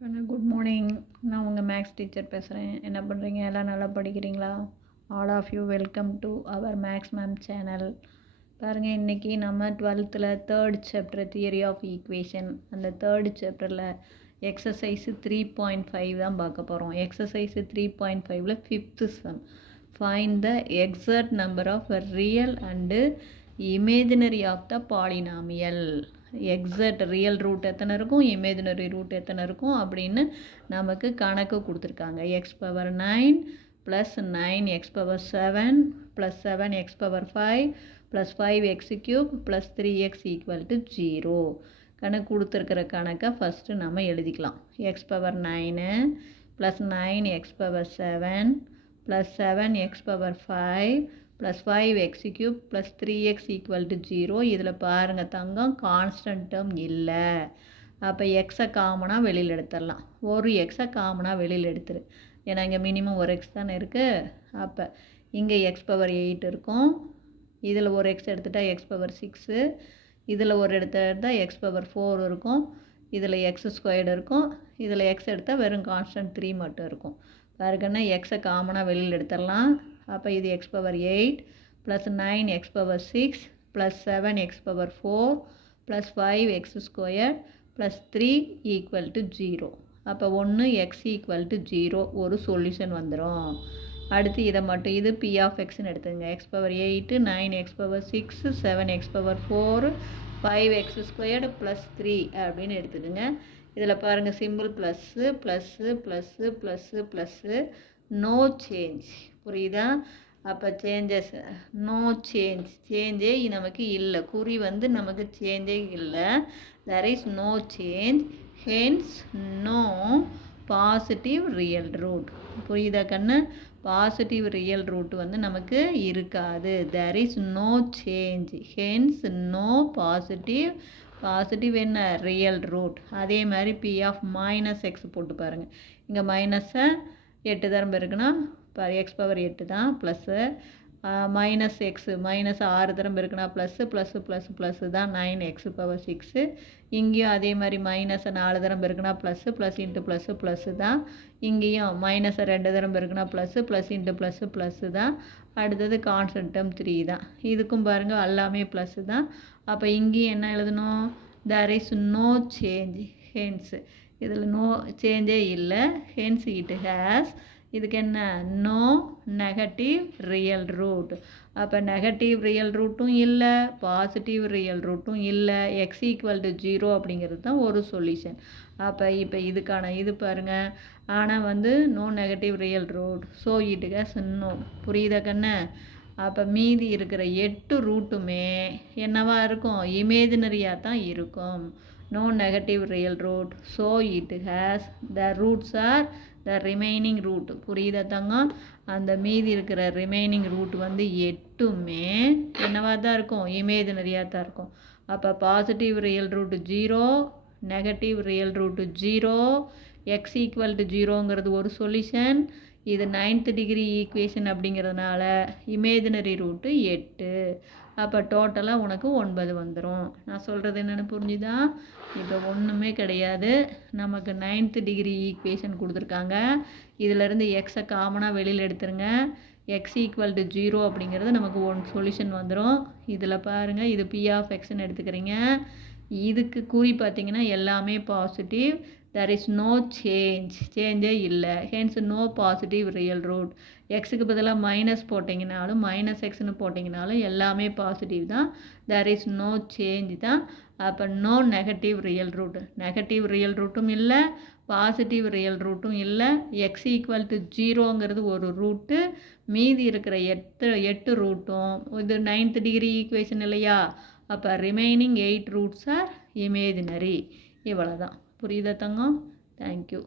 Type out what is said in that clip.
Good morning. நான் உங்கள் maths teacher பேசுகிறேன். என்ன பண்ணுறீங்க? எல்லாம் நல்லா படிக்கிறீங்களா? All of you welcome to our maths mam channel. பாருங்கள், இன்றைக்கி நம்ம 12th third chapter theory of equation, அந்த தேர்ட் சாப்டரில் எக்ஸசைஸு 3.5 தான் பார்க்க போகிறோம். எக்ஸசைஸு 3.5ல் 5th sum, find the exact number of real and imaginary of the polynomial. Exact real root எத்தனை இருக்கும், இமேஜினரி ரூட் எத்தனை இருக்கும் அப்படின்னு நமக்கு கணக்கு கொடுத்துருக்காங்க. x⁻9 + 9x⁻7 + 7x⁻5 + 5x³ + 3x = 0. கணக்கு கொடுத்துருக்கிற கணக்கை ஃபஸ்ட்டு நம்ம எழுதிக்கலாம். x⁻9 + 9x⁻7 + 7x⁻5 + 5x³ + 3x = 0. இதில் பாருங்கள் தங்கம், கான்ஸ்டன்ட் டேர்ம் இல்லை. அப்போ எக்ஸை காமனாக வெளியில் எடுத்துடலாம். ஒரு எக்ஸை காமனாக வெளியில் எடுத்துரு, ஏன்னா இங்கே மினிமம் ஒரு எக்ஸ் தானே இருக்குது. அப்போ இங்கே x⁻8 இருக்கும், இதில் ஒரு எக்ஸ் எடுத்துட்டால் x⁻6, இதில் ஒரு எடுத்தால் x⁻4 இருக்கும், இதில் x² இருக்கும், இதில் எக்ஸ் எடுத்தால் வெறும் கான்ஸ்டன்ட் 3 மட்டும் இருக்கும். பாருங்கன்னா எக்ஸை காமனாக வெளியில் எடுத்துடலாம். அப்போ இது x⁻8 + 9x⁻6 + 7x⁻4 + 5x² + 3 = 0. அப்போ 1 x = 0 ஒரு சொல்யூஷன் வந்துடும். அடுத்து இதை மட்டும், இது p of xன்னு எடுத்துங்க. x⁻8 9x⁻6 7x⁻4 5x² + 3 அப்படின்னு எடுத்துடுங்க. இதில் பாருங்கள் simple plus plus plus plus plus, no change. புரியுதா? அப்போ சேஞ்சஸ் நோ சேஞ்ச், சேஞ்சே நமக்கு இல்லை. குறி வந்து நமக்கு சேஞ்சே இல்லை. There is no change, hence no positive real root. புரியுதா கண்ணு? பாசிட்டிவ் ரியல் ரூட் வந்து நமக்கு இருக்காது. There is no change, hence no positive என்ன ரியல் ரூட். அதே மாதிரி p of -x போட்டு பாருங்கள். இங்கே மைனஸை 8 தரம் இருக்குன்னா x⁻8 தான், ப்ளஸ்ஸு -x -6 தரம் இருக்குன்னா ப்ளஸ்ஸு ப்ளஸ்ஸு ப்ளஸ்ஸு ப்ளஸ்ஸு தான் 9x⁻6. இங்கேயும் அதே மாதிரி மைனஸை 4 தரம் இருக்குன்னா plus plus into plus plus தான். இங்கேயும் மைனஸை 2 தரம் இருக்குன்னா plus plus into plus plus தான். அடுத்தது கான்ஸ்டன்ட் டேர்ம் 3 தான். இதுக்கும் பாருங்கள் எல்லாமே ப்ளஸ்ஸு தான். அப்போ இங்கேயும் என்ன எழுதணும்? There is no change, hence இதில் நோ சேஞ்சே இல்லை, ஹென்ஸ் இட் ஹேஸ், இதுக்கு என்ன, நோ நெகட்டிவ் ரியல் ரூட். அப்போ நெகட்டிவ் ரியல் ரூட்டும் இல்லை, பாசிட்டிவ் ரியல் ரூட்டும் இல்லை. x = 0 அப்படிங்கிறது தான் ஒரு சொல்யூஷன். அப்போ இப்போ இதுக்கான இது பாருங்கள், ஆனால் வந்து no negative real root, so it has no. புரியுதா கண்ணு? அப்போ மீதி இருக்கிற 8 ரூட்டுமே என்னவா இருக்கும்? இமேஜினரியாக தான் இருக்கும். No negative real root, so it has the roots are the remaining root. புரியுதா தங்கம்? அந்த மீதி இருக்கிற ரிமைனிங் ரூட் வந்து 8மே என்னவாக தான் இருக்கும்? இமேஜினரியாக தான் இருக்கும். அப்போ positive real root 0, negative real root 0, x = 0ங்கிறது ஒரு சொல்யூஷன். இது 9th டிகிரி ஈக்குவேஷன் அப்படிங்கிறதுனால இமேஜினரி ரூட்டு 8. அப்போ டோட்டலாக உனக்கு 9 வந்துடும். நான் சொல்கிறது என்னென்னு புரிஞ்சுதா? இப்போ ஒன்றுமே கிடையாது, நமக்கு 9th டிகிரி ஈக்குவேஷன் கொடுத்துருக்காங்க. இதிலேருந்து எக்ஸை காமனாக வெளியில் எடுத்துருங்க. x = 0 அப்படிங்கிறது நமக்கு ஒன் சொல்யூஷன் வந்துடும். இதில் பாருங்கள், இது p of xன்னு எடுத்துக்கிறீங்க. இதுக்கு குறி பார்த்திங்கன்னா எல்லாமே positive. there is no change, சேஞ்சே இல்லை, hence no positive real root. எக்ஸுக்கு பதிலாக மைனஸ் போட்டிங்கனாலும் -xன்னு போட்டிங்கனாலும் எல்லாமே பாசிட்டிவ் தான். there is no change தான். அப்போ no negative real root, negative real ரூட்டும் இல்லை, பாசிட்டிவ் ரியல் ரூட்டும் இல்லை. x = 0ங்கிறது ஒரு ரூட்டு, மீதி இருக்கிற 8 ரூட்டும் இது 9th டிகிரி ஈக்குவேஷன் இல்லையா? அப்போ ரிமைனிங் 8 ரூட்ஸ் ஆர் இமேஜினரி. இவ்வளோ தான். புரியுதா தங்கம்? தேங்க்யூ.